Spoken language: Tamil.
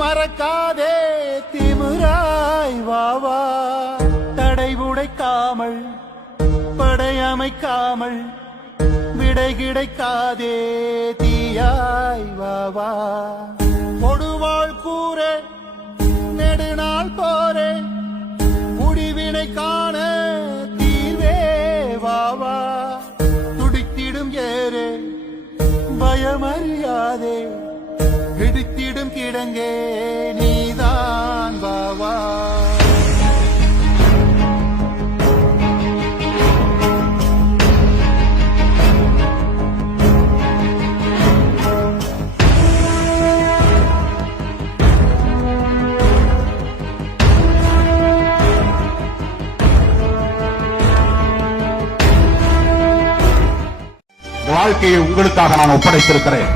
மறக்காதே திமிராய் வாவா, தடை உடைக்காமல் படையமைக்காமல் விடை கிடைக்காதே தீயாய் வாவா. கொடுவாள் கூறே நெடுநாள் போரே முடிவினை காண தீர்வே வாவா. துடித்திடும் ஏரே பயமறியாதே இடித்திடும் கிடங்கே நீதான் வாவா. வாழ்க்கையை உங்களுக்காக நான் ஒப்படைத்திருக்கிறேன்.